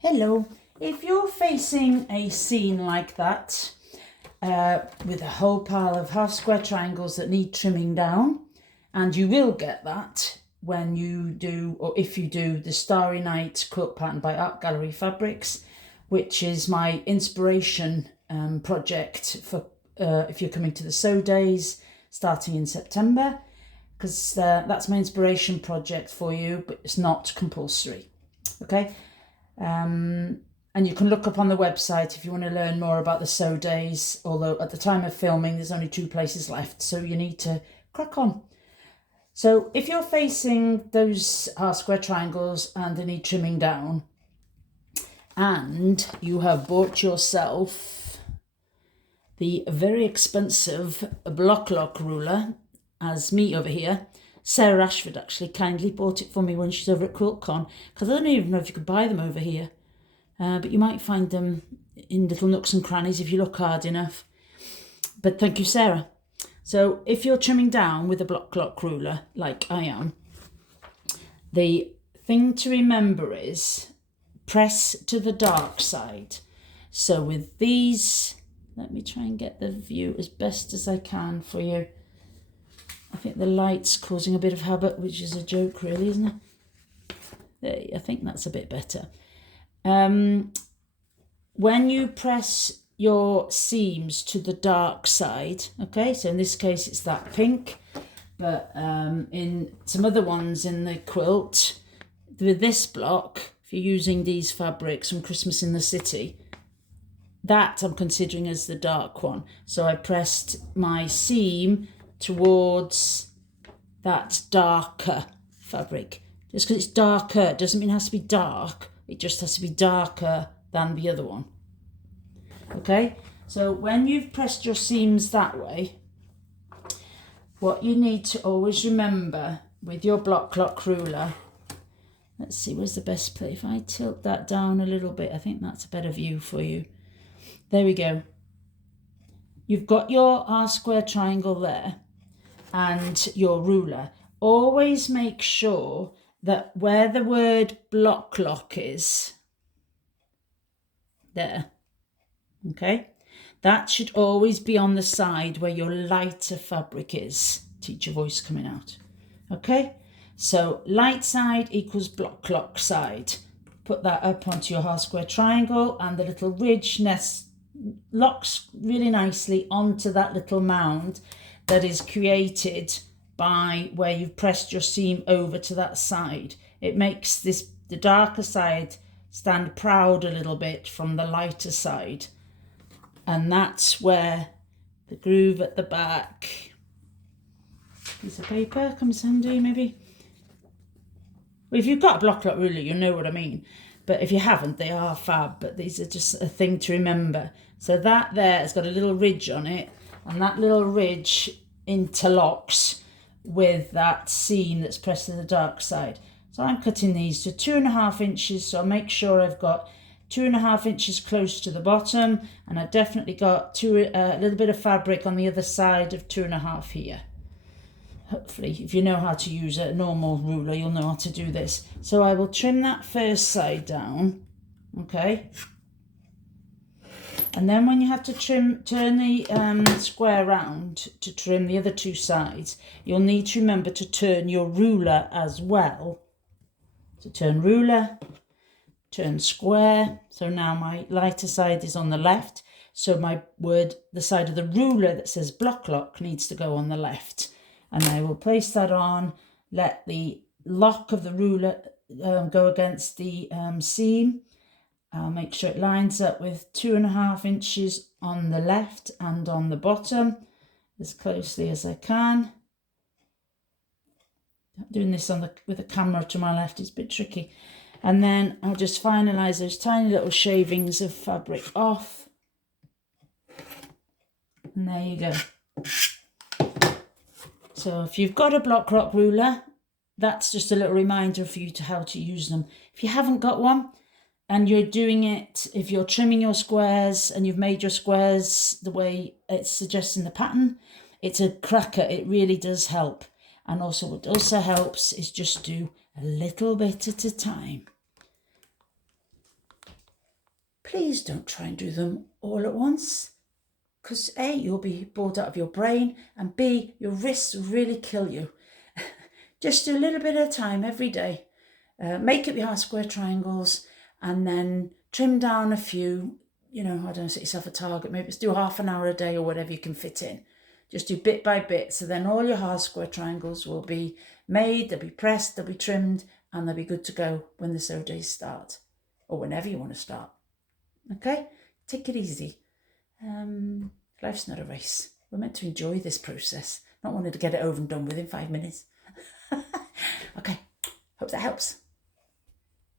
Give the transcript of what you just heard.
Hello. If you're facing a scene like that, with a whole pile of half square triangles that need trimming down, and you will get that when you do, or if you do, the Starry Night quilt pattern by Art Gallery Fabrics, which is my inspiration project for if you're coming to the sew days starting in September, because that's my inspiration project for you, but it's not compulsory. Okay. And you can look up on the website if you want to learn more about the sew days, although at the time of filming there's only 2 places left, so you need to crack on. So if you're facing those half square triangles and they need trimming down, and you have bought yourself the very expensive bloc-loc ruler, as me over here, Sarah Ashford actually kindly bought it for me when she's over at Quiltcon, because I don't even know if you could buy them over here, but you might find them in little nooks and crannies if you look hard enough. But thank you, Sarah. So if you're trimming down with a bloc-loc ruler, like I am, the thing to remember is press to the dark side. So with these, let me try and get the view as best as I can for you. I think the light's causing a bit of havoc, which is a joke really, isn't it? There, I think that's a bit better. When you press your seams to the dark side, okay, so in this case it's that pink, but in some other ones in the quilt, with this block, if you're using these fabrics from Christmas in the City, that I'm considering as the dark one. So I pressed my seam towards that darker fabric. Just because it's darker doesn't mean it has to be dark. It just has to be darker than the other one. Okay, so when you've pressed your seams that way, what you need to always remember with your bloc-loc ruler, let's see, where's the best place? If I tilt that down a little bit, I think that's a better view for you. There we go. You've got your R-square triangle there and your ruler. Always make sure that where the word bloc-loc is, there, okay, that should always be on the side where your lighter fabric is. Teacher voice coming out. Okay, so light side equals bloc-loc side. Put that up onto your half square triangle, and the little ridge locks really nicely onto that little mound that is created by where you've pressed your seam over to that side. It makes the darker side stand proud a little bit from the lighter side, and that's where the groove at the back, piece of paper comes handy maybe. Well, if you've got a bloc-loc ruler, you'll know what I mean, but if you haven't, they are fab, but these are just a thing to remember. So that there has got a little ridge on it, and that little ridge interlocks with that seam that's pressed to the dark side. So I'm cutting these to 2.5 inches, so I'll make sure I've got 2.5 inches close to the bottom, and I've definitely got a little bit of fabric on the other side of 2.5 here. Hopefully, if you know how to use a normal ruler, you'll know how to do this. So I will trim that first side down, okay? And then when you have to turn the square round to trim the other 2 sides, you'll need to remember to turn your ruler as well. So turn ruler, turn square. So now my lighter side is on the left. So the side of the ruler that says bloc-loc needs to go on the left. And I will place that on, let the lock of the ruler go against the seam. I'll make sure it lines up with 2.5 inches on the left and on the bottom as closely as I can. Doing this with the camera to my left is a bit tricky. And then I'll just finalise those tiny little shavings of fabric off. And there you go. So if you've got a bloc-loc ruler, that's just a little reminder for you to how to use them. If you haven't got one, and you're doing it, if you're trimming your squares and you've made your squares the way it suggests in the pattern, it's a cracker. It really does help. And also what also helps is just do a little bit at a time. please don't try and do them all at once, because A, you'll be bored out of your brain, and B, your wrists will really kill you. Just do a little bit at a time every day. Make up your half square triangles and then trim down a few. You know, I don't know, set yourself a target. Maybe it's do half an hour a day or whatever you can fit in. Just do bit by bit. So then all your half square triangles will be made, they'll be pressed, they'll be trimmed, and they'll be good to go when the sew days start, or whenever you want to start. Okay? Take it easy. Life's not a race. We're meant to enjoy this process, not wanting to get it over and done with in 5 minutes. Okay, hope that helps.